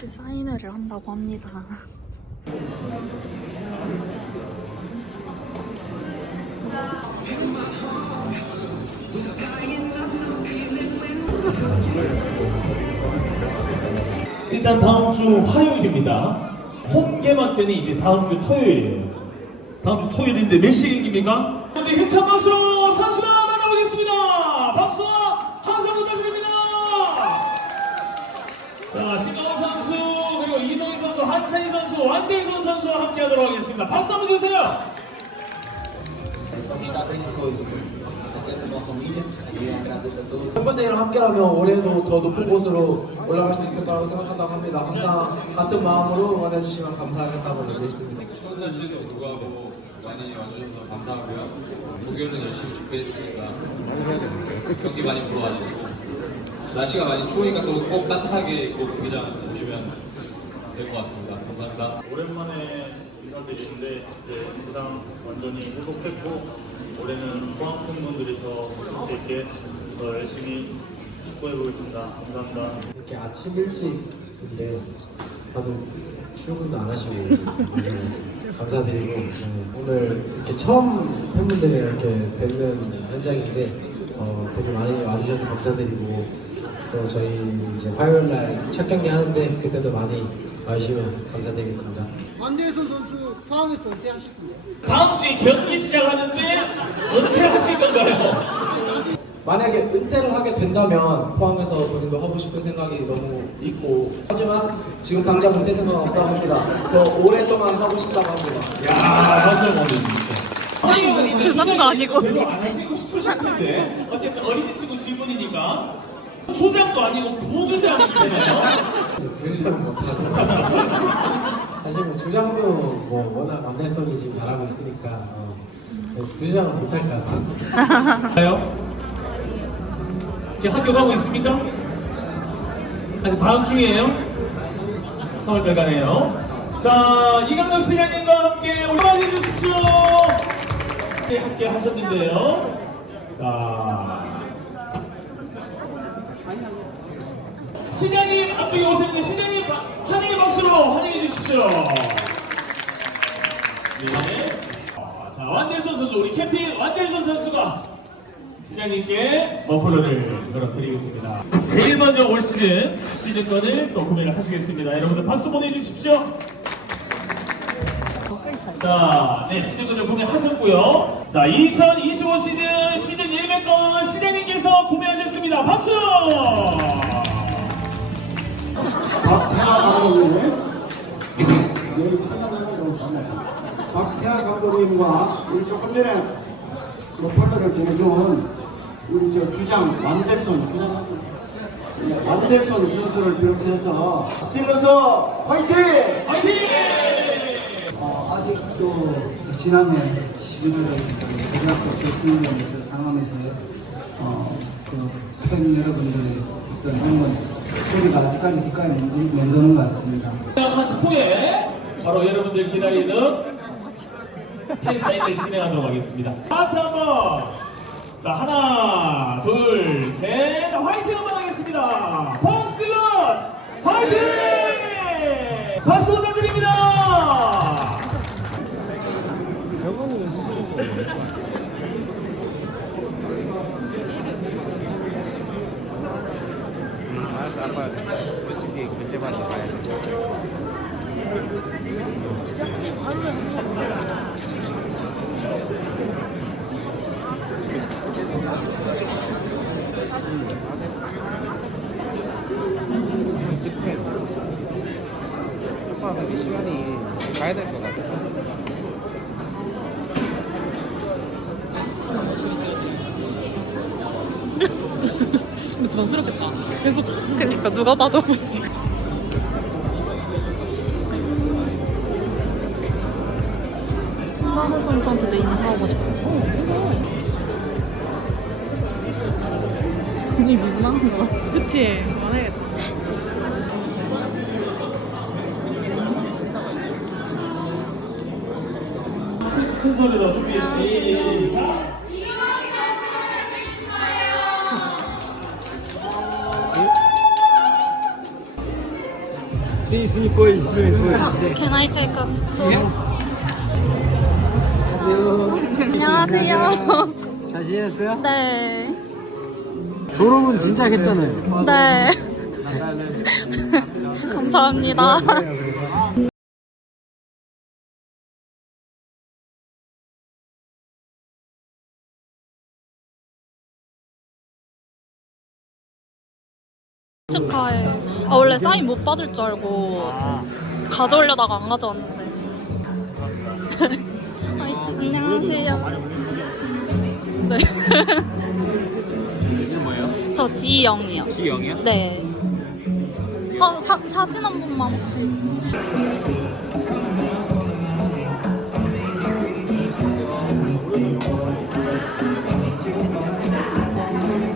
티셔츠 사인회를 한다고 합니다. 일단 다음 주 화요일입니다. 홈게임학전이 이제 다음 주 토요일이에요. 다음 주 토요일인데 몇 시입니까? 근데 힘찬 박수로 선수가 만나보겠습니다. 박수와 한찬희 선수, 완들손 선수와 함께 하도록 하겠습니다. 박수 한번 주세요. 팬분들이랑 함께라면 올해도 더 높은 곳으로 올라갈 수 있을 거라고 생각한다고 합니다. 항상 같은 마음으로 응원해 주시면 감사하겠다고 얘기했습니다. 추운 날씨에도 불구하고 많이 와주셔서 감사하고요. 목요일은 열심히 준비했으니까 경기 많이 보러 와주시고 날씨가 많이 추우니까 또 꼭 따뜻하게 입고 경기장 될 것 같습니다. 감사합니다. 오랜만에 인사드리는데 이제 부상 완전히 회복했고 올해는 포항 팬 분들이 더 웃을 수 있게 더 열심히 축구해 보겠습니다. 감사합니다. 이렇게 아침 일찍인데 다들 출근도 안 하시고 너무 감사드리고 어, 오늘 이렇게 처음 팬분들이랑 이렇게 뵙는 현장인데 어, 되게 많이 와주셔서 감사드리고 또 저희 이제 화요일 날 첫 경기 하는데 그때도 많이 와주시면 감사드리겠습니다. 안대선 선수 포항에서 은퇴하실 건데 다음 주에 경기 시작하는데 어떻게 하실 건가요? 만약에 은퇴를 하게 된다면 포항에서 본인도 하고 싶은 생각이 너무 있고 하지만 지금 당장 은퇴 생각 없다고 합니다. 더 오랫동안 하고 싶다고 합니다. 야, 박수 한번 보내주시죠. 아니, 주장도 아니고. 별로 안 하시고 싶으실 텐데. 어쨌든 어린이 친구 질문이니까. 조장도 아니고 못하고 사실 뭐 주장도 뭐 워낙 안달성이 지금 잘하고 있으니까 어, 부주장은 못할 것 같아요. 가요? 지금 학교 가고 있습니까? 아직 다음 중이에요? 3월 달 가네요. 자, 이강덕 시장님과 함께 올라와 주십시오. 네, 함께 하셨는데요. 자. 시장님 앞쪽에 오셨는데 시장님 바- 환영의 박수로 환영해 주십시오. 네. 어, 자, 완델손 선수, 우리 캡틴 완델손 선수가 시장님께 머플러를 걸어드리겠습니다. 제일 먼저 올 시즌 시즌권을 또 구매를 하시겠습니다. 여러분들 박수 보내주십시오. 자, 네, 시즌권을 구매하셨고요. 자, 2025 시즌 시즌 예매권 시장님께서 구매하셨습니다. 박수! 감독님 여기 찾아가는 좀 반갑습니다. 박태하 감독님과 우리 조금 전에 로컬러를 전해준 우리 저 주장 완델손 주장 네, 완델손 선수를 비롯해서 스틸러스 화이팅! 화이팅! 어, 아직도 지난해 11월에 대학교 결승전에서 상암에서 어, 그 팬 여러분들의 어떤 응원 소리가 아직까지 맴도- 맴도는 것 같습니다. 한 후에 바로 여러분들 기다리는 팬사인을 진행하도록 하겠습니다. 하트 한번! 자, 하나, 둘, 셋, 화이팅 한번 하겠습니다. 펑스틸러스 화이팅! 박수 부탁드립니다. 것 같아. 근데 부담스럽겠다. 계속 그니까 누가 봐도 신방호 선수한테도 인사하고 싶어. 이 민망한 거 같지? 그치? 그만해야겠다. 큰 소리로 준비 시작! See, see, boy, swimming pool. Can I take a photo? 안녕하세요. 잘 지냈어요? 네. 졸업은 진짜 했잖아요. 네. 감사합니다. 축하해. 아, 원래 사인 못 받을 줄 알고 가져오려다가 안 가져왔는데. 안녕하세요. 네. 이름 뭐예요? 저 지영이요. 지영이요? 네. 어, 사, 사진 한 번만 혹시.